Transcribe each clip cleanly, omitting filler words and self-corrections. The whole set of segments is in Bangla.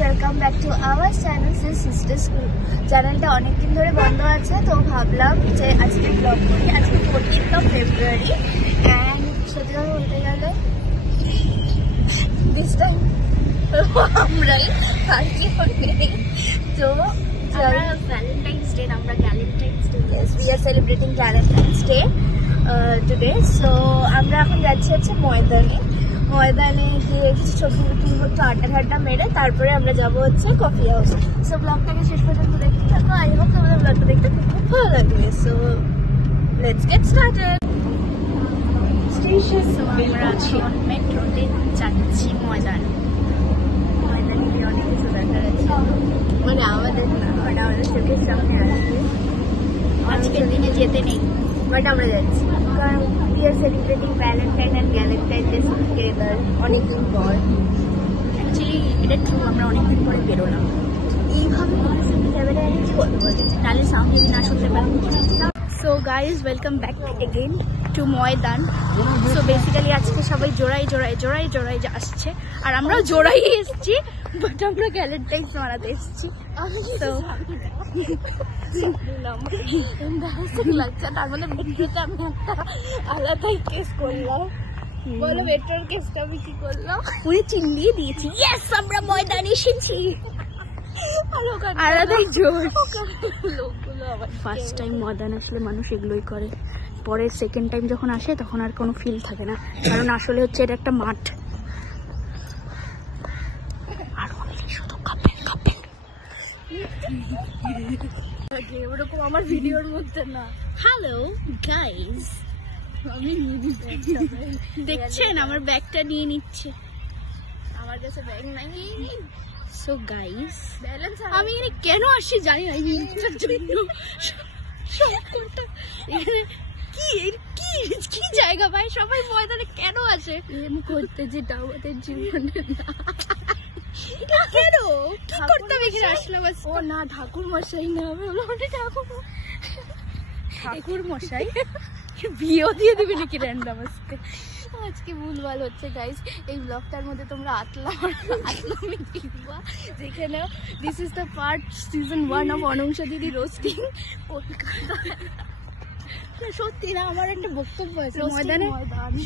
Welcome back to our channel sister school. চ্যানেলটা অনেকদিন ধরে বন্ধ আছে, তো ভাবলাম যে আজকে ব্লগ করি। আজকে 14th ফেব্রুয়ারি অ্যান্ড সত্যি কথা বলতে গেলে দিস টাইম আমরাই পার্টি নেই। তো ভ্যালেন্টাইন্স ডে, আমরা Valentine's day, we are celebrating Valentine's day today. So আমরা এখন যাচ্ছি হচ্ছে ময়দানে গিয়ে কিছু ছবি তুলবো, একটু আড্ডা মেরে তারপরে আমরা যাবো হচ্ছে কফি হাউস। সো ব্লগটাকে শেষ পর্যন্ত দেখতে থাকো। আই হোপ তোমাদের ব্লগটা দেখতে খুব ভালো লাগবে। So let's get started. আমরা এখন মেট্রোতে যাচ্ছি ময়দানে গিয়ে অনেক কিছু দেখার আছে, মানে আমাদের না, মানে আমাদের চোখের সামনে আসবে। আজকের দিনে যেতে নেই, বাট আমরা যাচ্ছি কারণ we are celebrating Valentine and Galentine Day together অনেকদিন পর। অ্যাকচুয়ালি এটা ট্রু, আমরা অনেকদিন পরে বেরোলাম। এইভাবে ক্যামেরা এনেছি বলতে তাহলে সাউন্ড যদি না শুনতে পারি। So guys, welcome back again two ময়দান। সো বেসিক্যালি আজকে সবাই জোড়াই আসছে, আর আমরাও জোড়াই এসছি, বাট আমরা ভ্যালেন্টাইন্স মানাতে এসছি। তো লাগছে, তার মানে মেট্রোতে আমি একটা আলাদাই কেস করলাম। বলো মেট্রোর কেসটা আমি কি করলাম? উনি চিল্লিয়ে দিয়েছি, ইয়েস আমরা ময়দান এসেছি। আলাদাই জোর। ফার্স্ট টাইম ময়দান আসলে মানুষ এগুলোই করে, পরে সেকেন্ড টাইম যখন আসে তখন আর কোনো ফিল থাকে না, কারণ আসলে হচ্ছে এটা একটা মাঠ। আর শুধু কাপেন ওরকম আমার ভিডিওর মধ্যে না। হ্যালো গাইজ, আমি দেখছেন আমার ব্যাগটা নিয়ে নিচ্ছে, আমার কাছে ব্যাগ নাই। সো গাইজ, আমি এখানে কেন আসি জানি না, ইনটার জন্য। কি জায়গা ভাই, সবাই ময়দানে কেন আসে? এম করতে, যেটা আমাদের জীবনে না। কেন কি করতাম এখানে আসলাম? ও না, ঠাকুর মশাই না, আমি বললাম ঠাকুর মশাই বিয়েও দিয়ে দিবি নাকি র্যান্ডাম আজকে? আজকে ভুলভাল হচ্ছে গাইজ। এই ব্লগটার মধ্যে তোমরা আতলামি দেখবা, যেখানে this is the part season 1 of অনংসা দিদি রোস্টিং কলকাতা। সত্যি না, আমার একটা বক্তব্য আছে, ময়দানে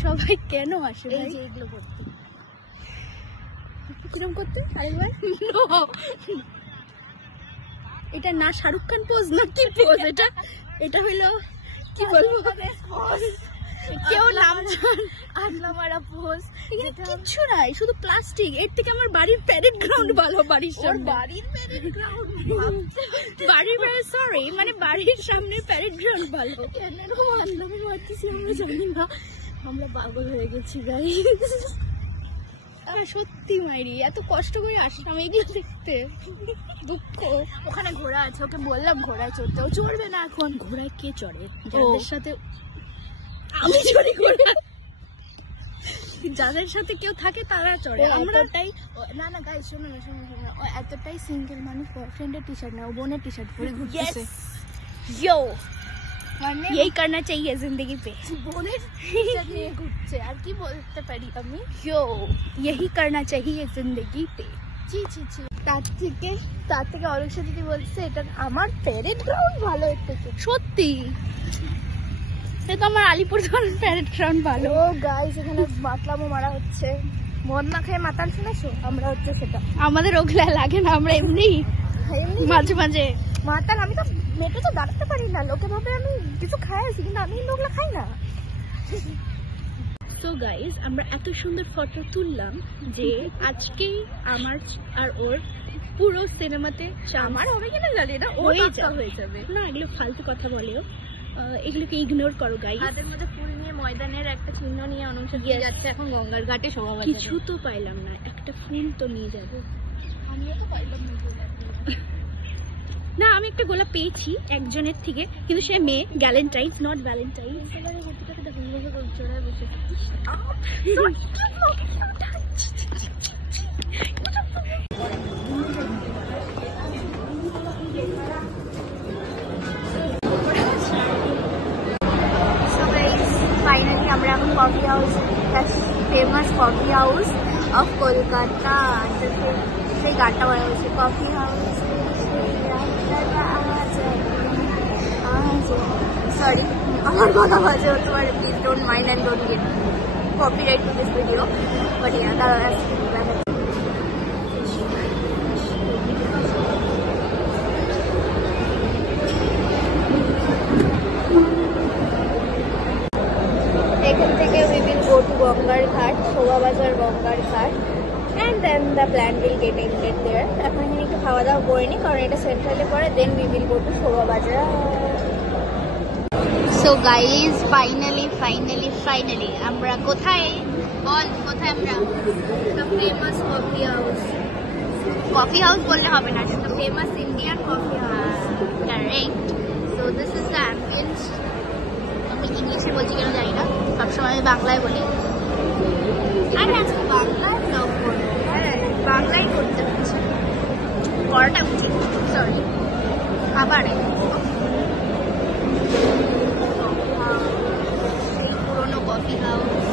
সবাই কেন আসে এই যে এগুলো করতে, কিরম করতে? আরেকবার এটা না শাহরুখ খান পোজ না কি পোজ? এটা হইলো কি বলবো, কেউ নাম আদলা মারা পোজ। কিচ্ছু নাই, শুধু প্লাস্টিক। এর থেকে আমার বাড়ির প্যারেড গ্রাউন্ড ভালো। বাড়ির সামনে বাড়ির প্যারেড গ্রাউন্ড, সরি মানে বাড়ির সামনে প্যারেড গ্রাউন্ড ভালো। কেন এরকম আন্দোলন মারতেছি আমরা জানি না, আমরা পাগল হয়ে গেছি গাইস। সত্যি মাইরি, এত কষ্ট করে আসলাম এগুলো দেখতে, দুঃখ। ওখানে ঘোড়া আছে, ওকে বললাম ঘোড়ায় চড়তে, ও চড়বে না এখন। ঘোড়ায় কে চড়ে? যাদের সাথে আমি চড়ি ঘোড়া, যাদের সাথে কেউ থাকে তারা চড়ে। এতটাই না না গাইস, শোনো না, ও এতটাই সিঙ্গেল মানুষ, বয়ফ্রেন্ডের টি শার্ট না, ও বোনের টি শার্ট পরে ঘুরতেছে। ইয়ো মানে এই করনা চাইয়ে জিন্দগি পে, বোনের টি শার্ট নিয়ে ঘুরছে। আর কি বলতে পারি আমি? ইয়ো यही करना चाहिए जिंदगी पे। তার থেকে অরুষা দিদি বলছে এটা আমার প্যারেড গ্রাউন্ড ভালো। এর থেকে সত্যি এটা আমার আলিপুরদুয়ার প্যারেড গ্রাউন্ড ভালো। ও গাইস, এখানে মাতলামো মারা হচ্ছে, মদ না খেয়ে মাতাল শুনেছো? আমরা হচ্ছে সেটা, আমাদের ওগুলা লাগে না, আমরা এমনি মাঝে মাঝে মাতাল। আমি তো মেটে তো দাঁড়াতে পারি না, লোকে ভাবে আমি কিছু খাই আছি, কিন্তু আমি ওগুলা খাই না। তো গাইজ, আমরা এত সুন্দর ফটো তুললাম যে আজকে আমার আর ওর পুরো সিনেমাতে আমার হবে কিনা জানি না, হয়ে যাবে না। এগুলো ফালতু কথা বলেও, এগুলোকে ইগনোর করো গাইজ। হাতের মধ্যে ফুল নিয়ে ময়দানের একটা চিহ্ন নিয়ে অনুষ্ঠিত যাচ্ছে এখন গঙ্গার ঘাটে। সবাই কিছু তো পাইলাম না, একটা ফুল তো নিয়ে যাবো। আমিও তো পাইলাম না, আমি একটা গোলাপ পেয়েছি একজনের থেকে, কিন্তু সে মেয়ে, গ্যালেন্টাইন নট ভ্যালেন্টাইন। ফাইনালি আমরা এখন coffee house, famous coffee house of Kolkata. সেই গানটা মনে হচ্ছে, কফি হাউস। সরি, আমার কথা বাজে হতে পারে, please don't mind and don't get copyright to this video, but yeah দাঁড়া এখান থেকে we will go to গঙ্গার ঘাট, শোভা বাজার গঙ্গার ঘাট, and then the plan will get ended there. এখন এখানে একটু খাওয়া দাওয়া করে নিই, কারণ এটা সেন্ট্রালে পরে, then we will go to শোভা বাজার। So guys, finally আমরা কোথায় বল, কোথায় আমরা? The famous coffee house বললে হবে না, the famous Indian coffee house, correct? So this is the ambience. আমি ইংলিশে বলছি কেন জানি না, সবসময় আমি বাংলায় বলি। আরে আজকে বাংলায় ব্লগ করবো, হ্যাঁ বাংলায় করতে হচ্ছে, করাটা উচিত, সরি। আবার সেই পুরোনো কফি হাউস।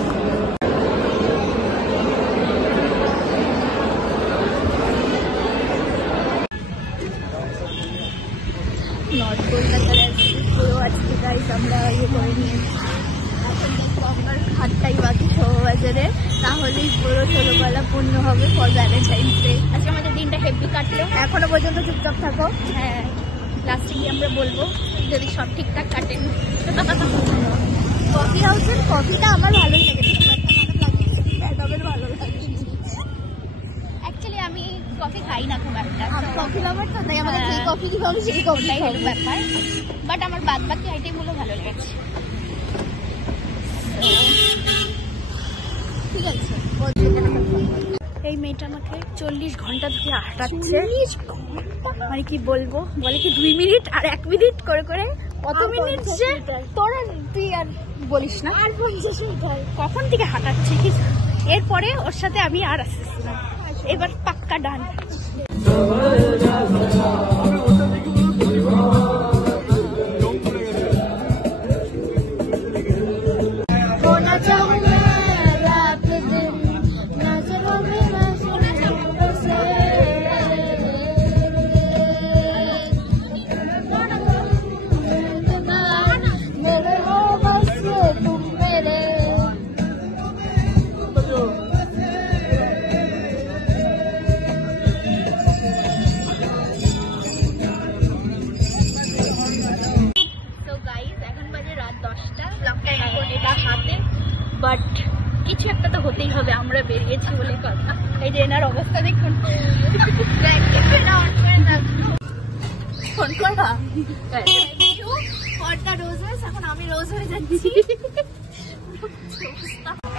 নর্থ কলকাতার পুরো আজকে গাইস আমরা ইয়ে করে নিয়েছি। এখন গঙ্গার ঘাটটাই বাকি শোভা বাজারে, তাহলেই পুরো ষোলোবেলা পূর্ণ হবে ফর ভ্যালেন্টাইন্স ডে। আজকে আমাদের দিনটা হেভি কাটলো, এখনো পর্যন্ত চুপচাপ থাকো। হ্যাঁ, লাস্টে গিয়ে আমরা বলবো যদি সব ঠিকঠাক কাটেন। কফি হাউসের কফিটা আমার ভালোই লেগেছে, ভালো লাগে। অ্যাকচুয়ালি আমি কফি খাই না খুব একটা, কফি লাভার তো, তাই আমাদের যে কফি কি খাবো সেই কফিটাই হলো ব্যাপার, বাট আমার বাদ বাকি আইটেমগুলো ভালো লেগেছে। ঠিক আছে, এই মেয়েটা আমাকে 40 ঘন্টা ধরে হাঁটাচ্ছে, মানে কি বলবো, বলে কি 2 মিনিট আর 1 মিনিট করে করে, কত মিনিট যে তোরা তুই আর বলিস না, আর 50 মিনিট কখন থেকে হাঁটাচ্ছি। এরপরে ওর সাথে আমি আর আসতেছি না, এবার পাক্কা ডান। বাট কিছু একটা তো হতেই হবে, আমরা বেরিয়েছি বলে কথা। এই যে এনার অবস্থা দেখুন, ফোন করবা এখন আমি রোজ হয়ে যাচ্ছি।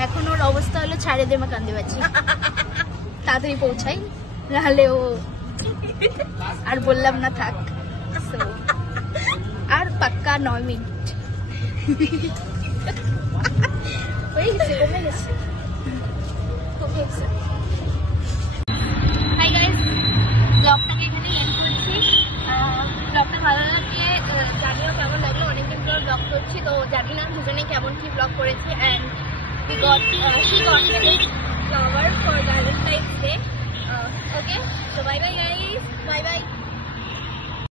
এখন ওর অবস্থা হলো ছাড়ে দেমা কান্দে পাচ্ছি, তাড়াতাড়ি পৌঁছাই, নাহলে ও আর বললাম না থাক। আর পাক্কা 9 মিনিট হয়ে গেছে, কমে গেছে। হাই গাইস, ব্লগটাকে এখানে এন্ড করছি। ব্লগটা ভালো লাগলে জানিও কেমন লাগলো, অনেকদিন পর ব্লগ করছি তো জানি না দুজনে কেমন কি ব্লগ করেছি। And she got me flower for Valentine's Day. Okay, so bye bye guys, bye bye.